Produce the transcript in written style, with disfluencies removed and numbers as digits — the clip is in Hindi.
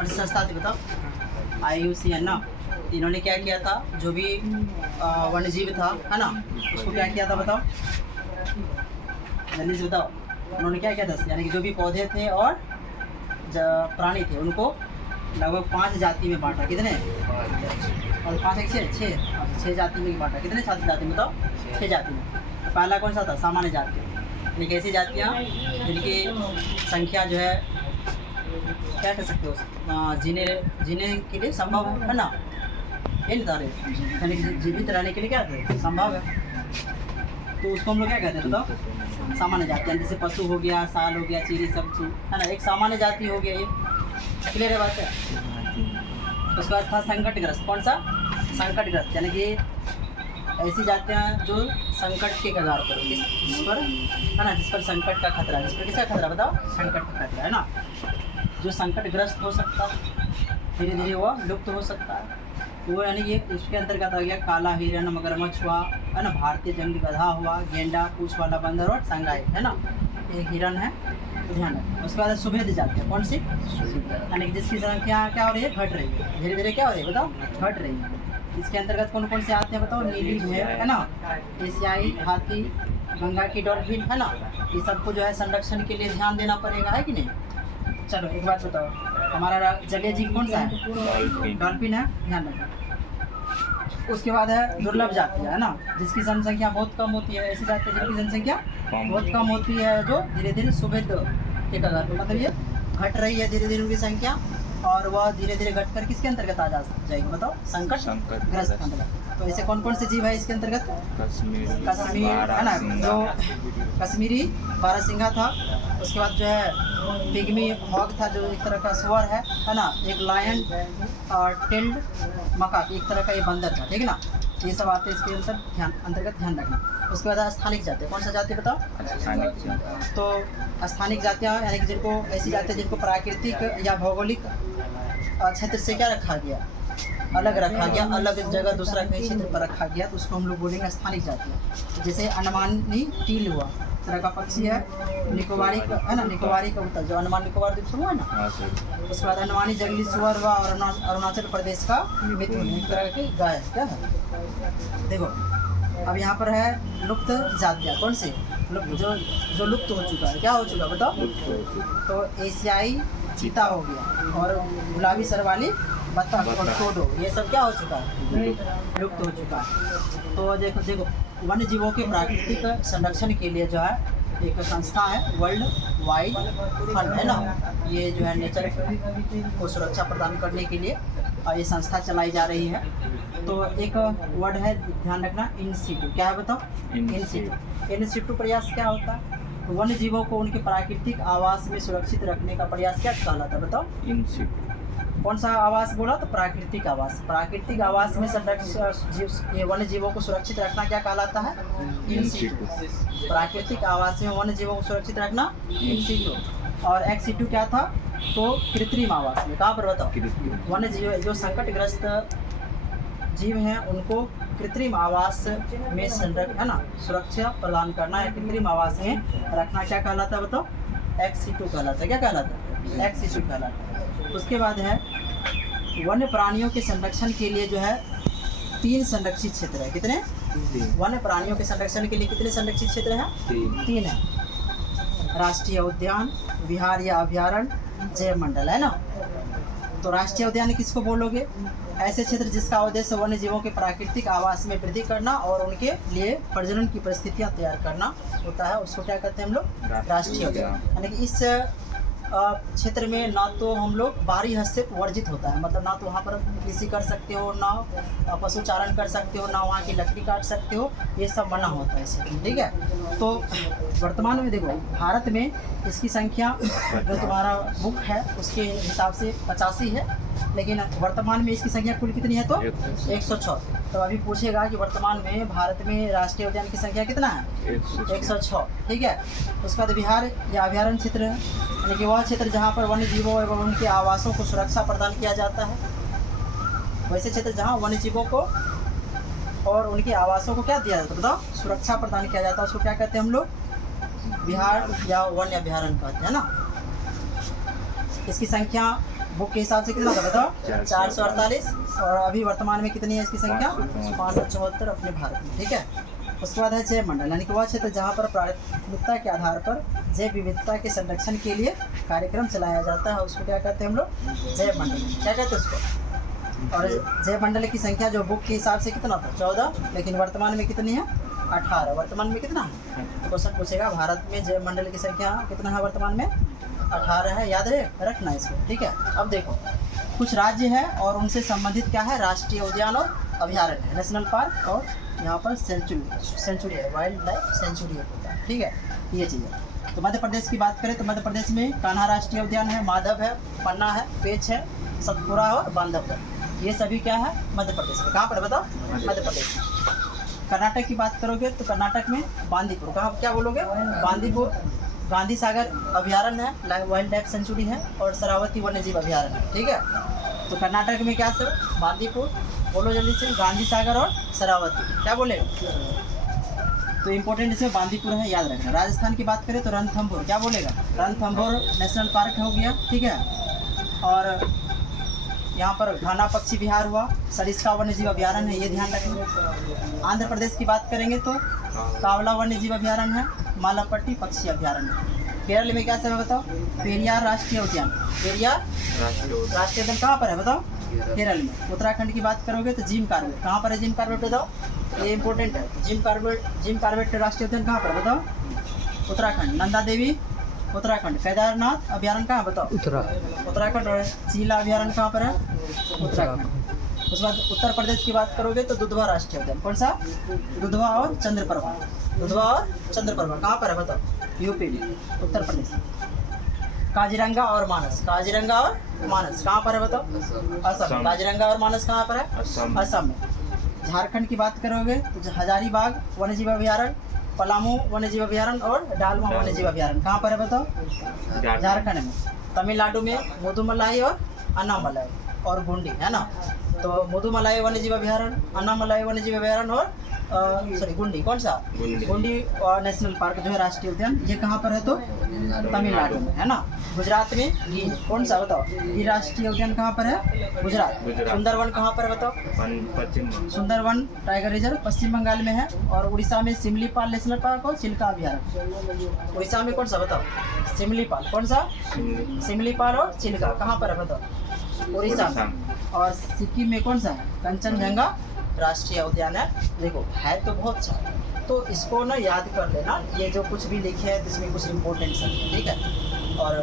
कौन सी संस्था थी बताओ? IUCN ना। इन्होंने क्या किया था, जो भी वन्य जीव था, है ना, उसको क्या किया था बताओ, जल्दी से बताओ। उन्होंने क्या किया था, यानी कि जो भी पौधे थे और प्राणी थे उनको लगभग 5 जाति में बांटा। कितने? और 5 एक 6 जाति में बांटा। कितने जाति में बताओ? 6 जाति में। तो पहला कौन सा था? सामान्य जाति, यानी कि ऐसी जातियाँ जिनकी संख्या जो है क्या कह सकते हो, जीने के लिए संभव है ना, ये नहीं था, यानी कि जीवित रहने के लिए क्या है, संभव है। तो उसको हम लोग क्या कहते हैं बताओ? सामान्य जाति। जैसे पशु हो गया, साल हो गया, चीरी, सब चीज, है ना, एक सामान्य जाति हो गया। ये क्लियर है बात है? उसके बाद था संकटग्रस्त। कौन सा? संकटग्रस्त, यानी कि ऐसी जातियाँ जो संकट के कगार पर, जिस पर, है ना, जिस पर संकट का खतरा, जिस पर किसका खतरा बताओ? संकट का खतरा, है ना, जो संकटग्रस्त हो सकता है, धीरे धीरे वह लुप्त हो सकता है। वो यानी ये इसके अंतर्गत आ गया काला हिरण, मगरमच्छ हुआ, है ना, भारतीय जंगली गधा हुआ, गेंडा, पूंछ वाला बंदर और संगाई, है ना, एक हिरण है, ध्यान रखना। उसके बाद सुभेद जाति है। कौन सी? यानी कि जिसकी संख्या क्या हो रही है? घट रही है, धीरे धीरे क्या हो रही है बताओ? घट रही है। इसके अंतर्गत कौन कौन से आते हैं बताओ? नीली भेड़, है ना, एशियाई हाथी, गंगा की डॉल्फिन, है ना, ये सबको जो है संरक्षण के लिए ध्यान देना पड़ेगा, है कि नहीं? चलो एक बात बताओ, हमारा जलीय जीव कौन सा है? डॉल्फिन है, ध्यान रखना। उसके बाद है दुर्लभ जाति, है ना, जिसकी जनसंख्या बहुत कम होती है। ऐसी जाति जिनकी जनसंख्या बहुत कम होती है, जो धीरे धीरे सुभेद के कगार पर, मतलब ये घट रही है धीरे धीरे उनकी संख्या, और वह धीरे धीरे घटकर किसके अंतर्गत आ जाएगी बताओ? संकटग्रस्त के अंतर्गत। तो ऐसे कौन कौन से जीव है इसके अंतर्गत? कश्मीर, है ना, जो कश्मीरी बारहसिंगा था। उसके बाद जो है पिग्मी हॉग था, जो एक तरह का सुअर है ना, एक लायन और टेल्ड मकाक, एक तरह का ये बंदर था, ठीक है ना। ये सब आते हैं इसके अंतर्गत, ध्यान रखना। उसके बाद स्थानिक जाति। कौन सा जाति बताओ? तो स्थानिक जातियाँ यानी कि जिनको, ऐसी जातियाँ जिनको प्राकृतिक या भौगोलिक क्षेत्र से क्या रखा गया? अलग रखा गया, अलग जगह दूसरा कहीं क्षेत्र पर रखा गया, तो उसको हम लोग बोलेंगे स्थानिक जातियाँ। जैसे अंडमानी टील हुआ, तरह का पक्षी है, निकोबारी, है ना, निकोबारी कबूतर जो अंडमान निकोबार द्वीप समूह है ना। उसके बाद अंडमानी जंगली सुअर हुआ, और अरुणाचल प्रदेश का मिथुन, एक तरह की गाय, क्या है। देखो अब यहाँ पर है लुप्त जातियाँ। कौन सी? जो लुप्त हो चुका है। क्या हो चुका बताओ? तो एशियाई चीता हो गया, और गुलाबी सर वाली बत्तख और टोडो, ये सब क्या हो चुका है? लुप्त हो चुका है। तो देखो वन्य जीवों के प्राकृतिक संरक्षण के लिए जो है एक संस्था है, वर्ल्ड वाइड फंड, है ना, ये जो है नेचर को सुरक्षा प्रदान करने के लिए ये संस्था चलाई जा रही है। तो एक वर्ड है, ध्यान रखना, इन सिटू। क्या है बताओ? इन सिटू। इन सिटू प्रयास क्या होता है? तो वन्य जीवों को उनके प्राकृतिक आवास में सुरक्षित रखने का प्रयास क्या कहलाता है बताओ? इन सिटू। कौन सा आवास बोला? तो प्राकृतिक आवास। प्राकृतिक आवास में ये वन्य जीवों को सुरक्षित रखना क्या कहलाता है? इन सिटू। प्राकृतिक आवास में वन्य जीवों को सुरक्षित रखना इन सिटू। और एक्स सिटू क्या था? तो कृत्रिम आवास में। कहाँ पर बताओ? वन्य जीव जो संकटग्रस्त जीव हैं उनको कृत्रिम आवास में है ना, सुरक्षा प्रदान करना या कृत्रिम आवास में रखना क्या कहलाता है बताओ? एक्स सिटू कहलाता है। क्या कहलाता है? एक्स सिटू कहलाता है। उसके बाद है वन्य प्राणियों के संरक्षण के लिए जो है 3 संरक्षित क्षेत्र है। कितने? वन्य प्राणियों के संरक्षण के लिए कितने संरक्षित क्षेत्र हैं? 3 है। राष्ट्रीय उद्यान, विहार या अभयारण्य, जैव मंडल, है ना। तो राष्ट्रीय उद्यान किसको बोलोगे? ऐसे क्षेत्र जिसका उद्देश्य वन्य जीवों के प्राकृतिक आवास में वृद्धि करना और उनके लिए प्रजनन की परिस्थितियां तैयार करना होता है, उसको क्या कहते हैं हम लोग? राष्ट्रीय उद्यान। यानी कि इस क्षेत्र में ना तो हम लोग बाहरी हस्तक्षेप वर्जित होता है, मतलब ना तो वहाँ पर कृषि कर सकते हो, ना पशुचारण कर सकते हो, ना वहाँ की लकड़ी काट सकते हो, ये सब मना होता है इससे, ठीक है। तो वर्तमान में देखो भारत में इसकी संख्या जो तुम्हारा बुक है उसके हिसाब से 85 है, लेकिन वर्तमान में इसकी संख्या कुल कितनी है? तो 106। तो अभी पूछेगा कि वर्तमान में भारत में राष्ट्रीय उद्यान की संख्या कितना है? 106, ठीक है। उसके बाद विहार या अभयारण्य क्षेत्र यानी कि वह क्षेत्र जहाँ पर वन्य जीवों एवं उनके आवासों को सुरक्षा प्रदान किया जाता है। वैसे क्षेत्र जहाँ वन्य जीवों को और उनके आवासों को क्या दिया जाता है बताओ? सुरक्षा प्रदान किया जाता है, उसको क्या कहते हैं हम लोग? विहार या वन्य अभयारण्य कहते हैं ना। इसकी संख्या बुक के हिसाब से कितना था बताओ? 448। और अभी वर्तमान में कितनी है इसकी संख्या? 574 अपने भारत में। ठीक है। उसके बाद है जैव मंडल, यानी कि वह क्षेत्र जहाँ पर प्राथमिकता के आधार पर जैव विविधता के संरक्षण के लिए कार्यक्रम चलाया जाता है, उसको क्या कहते हैं हम लोग? जैव मंडल। क्या कहते हैं उसको? और जैव मंडल की संख्या जो बुक के हिसाब से कितना था? 14, लेकिन वर्तमान में कितनी है? 18। वर्तमान में कितना है? तो क्वेश्चन पूछेगा भारत में जैव मंडल की संख्या कितना है वर्तमान में? 18 है। याद रखना इसको। ठीक है। अब देखो, कुछ राज्य है और उनसे संबंधित क्या है? राष्ट्रीय उद्यान और अभयारण्य है, नेशनल पार्क, और यहाँ पर सेंचुरी है, वाइल्ड लाइफ सेंचुरी होता है। ठीक है, ये चीज़ है। तो मध्य प्रदेश की बात करें तो मध्य प्रदेश में कान्हा राष्ट्रीय उद्यान है, माधव है, पन्ना है, पेंच है, सतपुरा और बांधवगढ़, ये सभी क्या है? मध्य प्रदेश में। कहाँ पर बताओ? मध्य प्रदेश में। कर्नाटक की बात करोगे तो कर्नाटक में बांदीपुर, कहाँ क्या बोलोगे? बांदीपुर। गांधी सागर अभयारण्य है, वाइल्ड लाइफ सेंचुरी है, और शरावती वन्यजीव अभयारण्य है। ठीक है। तो कर्नाटक में क्या सर? बांदीपुर, बोलो जल्दी से, गांधी सागर और शरावती, क्या बोले? तो इम्पोर्टेंट इसमें बांदीपुर है, याद रखना। राजस्थान की बात करें तो रणथंभौर, क्या बोलेगा? रणथंभौर नेशनल पार्क हो गया। ठीक है। और यहाँ पर घाना पक्षी विहार हुआ, सरिस्का वन्यजीव अभयारण्य है, ये ध्यान रखेंगे। आंध्र प्रदेश की बात करेंगे तो कावला वन्यजीव अभयारण्य है, मालापट्टी पक्षी अभयारण्य। केरल में क्या सब है बताओ? पेरियार राष्ट्रीय उद्यान। पेरियार राष्ट्रीय उद्यान कहाँ पर है बताओ? केरल में। उत्तराखंड की बात करोगे तो जिम कार्बेट, कहाँ पर है जिम कार्बेट बताओ? ये इंपॉर्टेंट है। जिम कार्बेट राष्ट्रीय उद्यान कहाँ पर है बताओ? उत्तराखंड। नंदा देवी उत्तराखंड। केदारनाथ अभयारण्य कहाँ बताओ? उत्तराखंड। और चीला अभयारण्य कहाँ पर है? उत्तराखंड। उसके बाद उत्तर प्रदेश की बात करोगे तो दुधवा राष्ट्रीय उद्यान, कौन सा? दुधवा और चंद्रप्रभा। दुधवा और चंद्रप्रभा कहाँ पर है बताओ? यूपी में, उत्तर प्रदेश। काजीरंगा और मानस, काजीरंगा और मानस कहाँ पर है बताओ? असम। काजीरंगा और मानस कहाँ पर है? असम में। झारखंड की बात करोगे तो हजारीबाग वन्यजीव अभयारण्य, पलामू वन्यजीव अभयारण्य और डालमा वन्यजीव अभयारण्य कहाँ पर है बताओ? झारखंड में। तमिलनाडु में मुदुमलाई और अन्नामलाई और गुंडी, है ना। तो मुदुमलाई वन्यजीव अभयारण्य, अन्नामलाई वन्यजीव अभयारण्य और गुंडी, कौन सा? गुंडी नेशनल पार्क जो है राष्ट्रीय उद्यान, ये कहाँ पर है तो? तमिलनाडु में, है ना। गुजरात में गिर, कौन सा बताओ? गिर राष्ट्रीय उद्यान कहाँ पर है? गुजरात। सुंदरवन कहाँ पर है बताओ? सुंदरवन टाइगर रिजर्व पश्चिम बंगाल में है। और उड़ीसा में सिमलीपाल नेशनल पार्क और चिल्का अभयारण्य। उड़ीसा में कौन सा बताओ? सिमलीपाल, कौन सा? सिमलीपाल और चिल्का कहाँ पर है बताओ? उड़ीसा में। और सिक्किम में कौन सा है? कंचनजंगा राष्ट्रीय उद्यान है। देखो है तो बहुत सारा, तो इसको ना याद कर लेना, ये जो कुछ भी लिखे हैं तो इसमें कुछ इंपॉर्टेंट है। ठीक है।